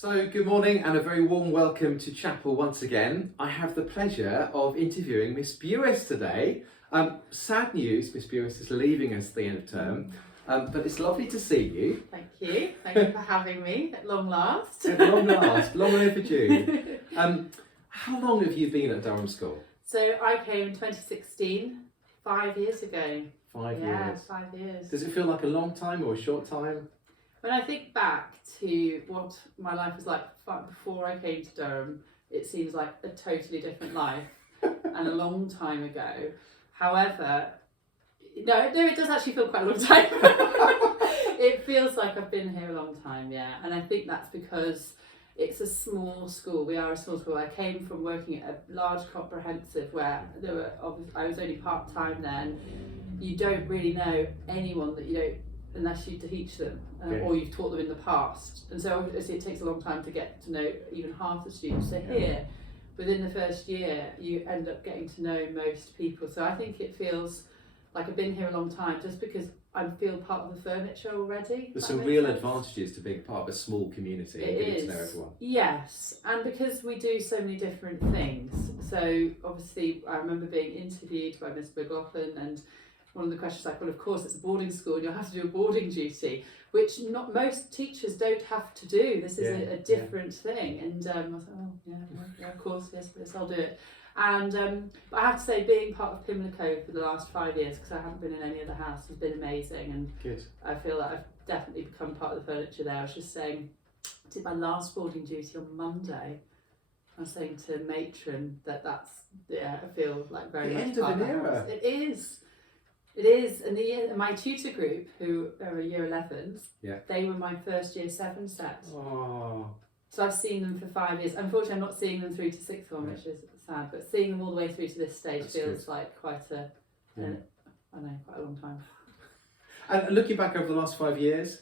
So, good morning and a very warm welcome to chapel once again. I have the pleasure of interviewing Miss Buist today. Sad news, Miss Buist is leaving us at the end of term, but it's lovely to see you. Thank you. Thank you for having me at long last. At long last, long overdue. How long have you been at Durham School? So I came in 2016, 5 years ago. 5 years. Yeah, 5 years. Does it feel like a long time or a short time? When I think back to what my life was like before I came to Durham, it seems like a totally different life and a long time ago. However, no, it does actually feel quite a long time. It feels like I've been here a long time, yeah. And I think that's because it's a small school. We are a small school. I came from working at a large comprehensive where I was only part-time then. You don't really know anyone that you don't, unless you teach them or you've taught them in the past. And so obviously it takes a long time to get to know even half the students. So here, within the first year, you end up getting to know most people. So I think it feels like I've been here a long time just because I feel part of the furniture already. There's some real advantages to being part of a small community and getting to know everyone. Yes, and because we do so many different things. So obviously I remember being interviewed by Miss Buist, and one of the questions like, well, of course it's a boarding school and you'll have to do a boarding duty, which not most teachers don't have to do. This is a different thing. And I was like, oh yeah, of course, yes, I'll do it. And but I have to say, being part of Pimlico for the last 5 years, because I haven't been in any other house, has been amazing. And good. I feel that I've definitely become part of the furniture there. I was just saying, I did my last boarding duty on Monday. I was saying to matron I feel like very much end of an era. It is, and my tutor group, who are year 11s, they were my first year 7 set. Oh. So I've seen them for 5 years. Unfortunately, I'm not seeing them through to sixth form, which is sad. But seeing them all the way through to this stage feels like quite a long time. And looking back over the last 5 years,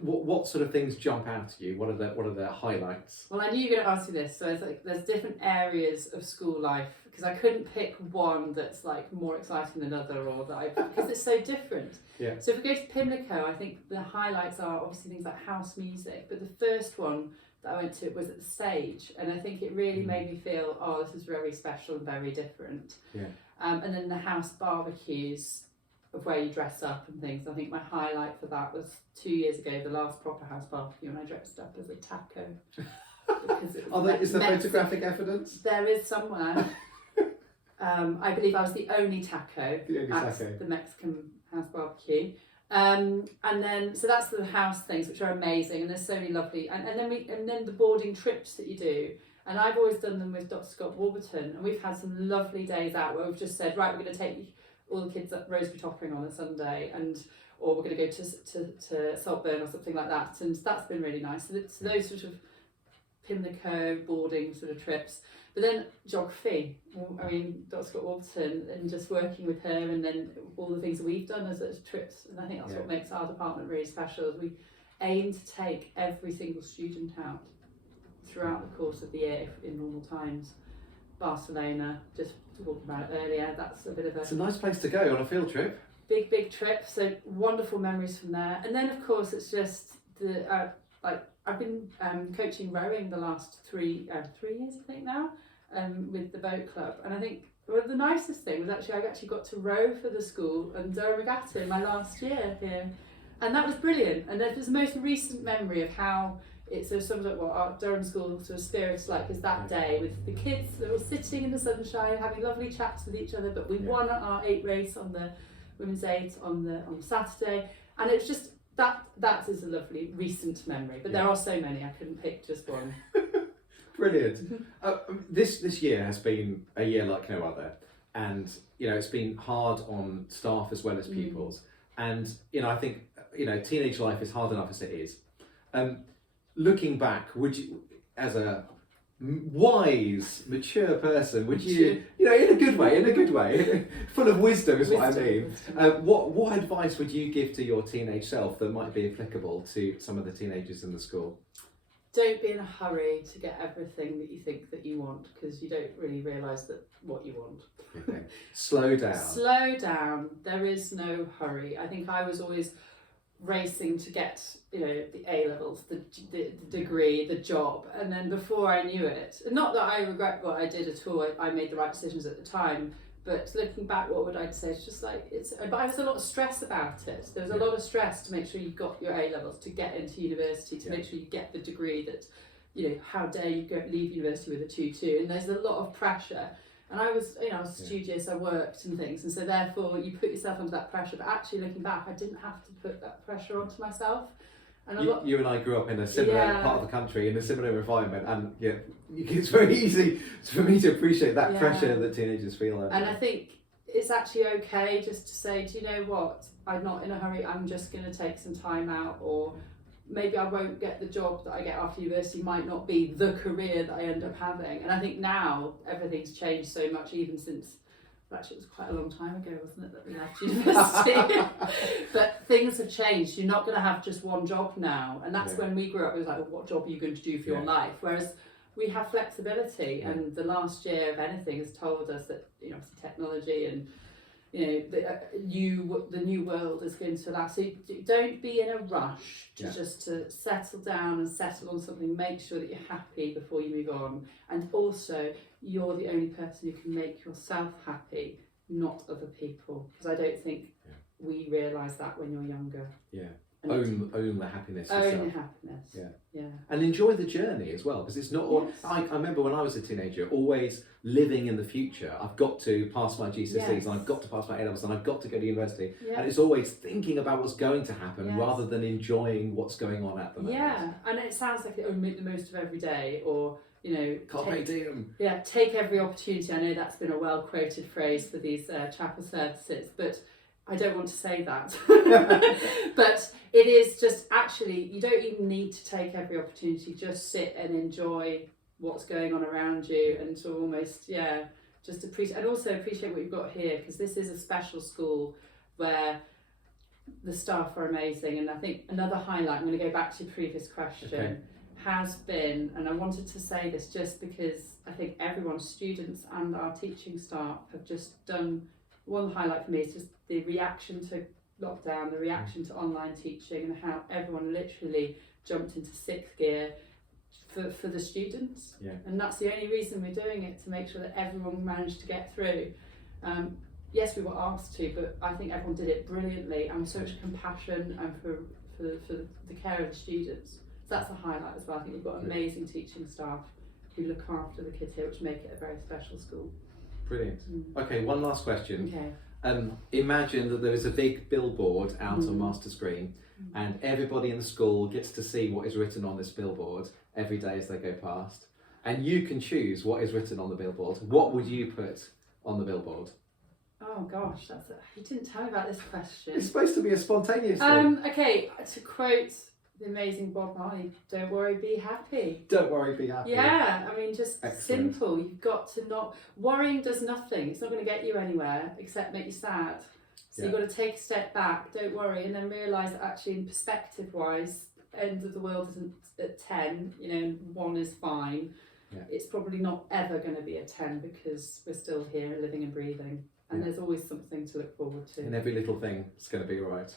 what sort of things jump out at you? What are the highlights? Well, I knew you were going to ask me this. So there's different areas of school life, because I couldn't pick one that's like more exciting than another, because it's so different. Yeah. So if we go to Pimlico, I think the highlights are obviously things like house music. But the first one that I went to was at the Stage, and I think it really made me feel, oh, this is very special and very different. Yeah. And then the house barbecues of where you dress up and things. I think my highlight for that was 2 years ago, the last proper house barbecue, and I dressed up as a taco. Is there photographic evidence? There is somewhere. I believe I was the only taco at the Mexican house barbecue. And then, so that's the house things, which are amazing, and there's so many lovely, and then the boarding trips that you do. And I've always done them with Dr. Scott Warburton, and we've had some lovely days out where we've just said, right, we're going to take all the kids at Rosebery Topping on a Sunday, or we're going to go to Saltburn or something like that, and that's been really nice. So those sort of Pimlico boarding sort of trips. But then geography, I mean, Dr. Scott Warburton, and just working with her, and then all the things that we've done as trips, and I think that's what makes our department really special, is we aim to take every single student out throughout the course of the year in normal times. Barcelona, just talking about it earlier, that's a bit of It's a nice place to go on a field trip. Big trip, so wonderful memories from there. And then of course it's just I've been coaching rowing the last 3 years, I think now, with the boat club. And I think the nicest thing was I actually got to row for the school and Durham Regatta in my last year here. And that was brilliant. And that was the most recent memory of how it sort of sums up what our Durham School sort of spirit is like, is that day with the kids that were sitting in the sunshine, having lovely chats with each other. But we won our 8 race on the women's 8 on Saturday. And it was just, that is a lovely recent memory, but there are so many, I couldn't pick just one. Brilliant. This year has been a year like no other, and it's been hard on staff as well as pupils. And I think teenage life is hard enough as it is. Looking back, would you, as a wise, mature person, would you, in a good way, full of wisdom is what I mean. What advice would you give to your teenage self that might be applicable to some of the teenagers in the school? Don't be in a hurry to get everything that you think that you want, because you don't really realise what you want. Okay. Slow down. Slow down. There is no hurry. I think I was always racing to get, you know, the A levels, the degree, the job, and then before I knew it, not that I regret what I did at all, I made the right decisions at the time, but looking back, what would I say? It's just like, but I was a lot of stress about it. There was a lot of stress to make sure you got your A levels, to get into university, to make sure you get the degree that, you know, how dare you leave university with a 2-2, and there's a lot of pressure. And I was, you know, I was studious, I worked and things, and so therefore you put yourself under that pressure. But actually, looking back, I didn't have to put that pressure onto myself. And you and I grew up in a similar part of the country, in a similar environment, and it's very easy for me to appreciate that pressure that teenagers feel. And I think it's actually okay just to say, do you know what? I'm not in a hurry. I'm just going to take some time out, or maybe I won't get the job that I get after university, might not be the career that I end up having. And I think now everything's changed so much, even since, well, actually it was quite a long time ago, wasn't it, that we left university? But things have changed. You're not going to have just one job now. And that's when we grew up, it was like, well, what job are you going to do for your life? Whereas we have flexibility, and the last year, if anything, has told us that, you know, obviously technology and, you know, the new world is going to allow. So don't be in a rush to just to settle down and settle on something. Make sure that you're happy before you move on, and also you're the only person who can make yourself happy, not other people. Because I don't think we realise that when you're younger. Yeah. Own the happiness. Own yourself. the happiness. Yeah. And enjoy the journey as well, because it's not all. I remember when I was a teenager, always living in the future. I've got to pass my GCSEs, and I've got to pass my A levels, and I've got to go to university. And it's always thinking about what's going to happen rather than enjoying what's going on at the moment. Yeah, and it sounds like make the most of every day, or, you know, carpe diem. Yeah, take every opportunity. I know that's been a well quoted phrase for these chapel services, but I don't want to say that. But it is just, actually, you don't even need to take every opportunity. Just sit and enjoy what's going on around you, and to almost, just appreciate, and also appreciate what you've got here, because this is a special school where the staff are amazing. And I think another highlight, I'm going to go back to your previous question, has been, and I wanted to say this just because I think everyone, students and our teaching staff, have just done, one highlight for me is just the reaction to lockdown, the reaction to online teaching, and how everyone literally jumped into sixth gear for the students. And that's the only reason we're doing it, to make sure that everyone managed to get through. Yes, we were asked to, but I think everyone did it brilliantly, and with so much compassion, and for the care of the students. So that's a highlight as well. I think we've got amazing teaching staff who look after the kids here, which make it a very special school. Brilliant. Okay, one last question. Okay. Imagine that there is a big billboard out on master screen, and everybody in the school gets to see what is written on this billboard every day as they go past, and you can choose what is written on the billboard. What would you put on the billboard? Oh gosh, you didn't tell me about this question. It's supposed to be a spontaneous thing. Okay, to quote the amazing Bob Marley, don't worry, be happy. Don't worry, be happy. Yeah, I mean, just Excellent. simple. You've got to not, worrying does nothing. It's not going to get you anywhere except make you sad. So you've got to take a step back, don't worry, and then realise that actually, in perspective wise, end of the world isn't at 10, you know, 1 is fine. It's probably not ever going to be a 10, because we're still here living and breathing, and there's always something to look forward to. And every little thing is going to be alright.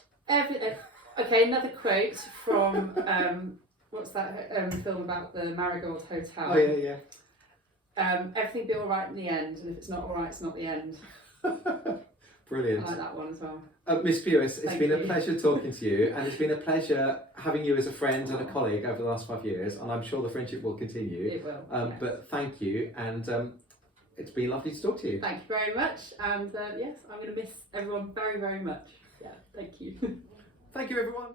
Okay, another quote from what's that film about the Marigold Hotel? Oh yeah. Everything will be alright in the end, and if it's not alright, it's not the end. Brilliant. I like that one as well. Miss Buist, it's been a you. pleasure talking to you, and it's been a pleasure having you as a friend and a colleague over the last 5 years, and I'm sure the friendship will continue. It will. But thank you, and it's been lovely to talk to you. Thank you very much, and yes, I'm going to miss everyone very, very much. Yeah, thank you. Thank you, everyone.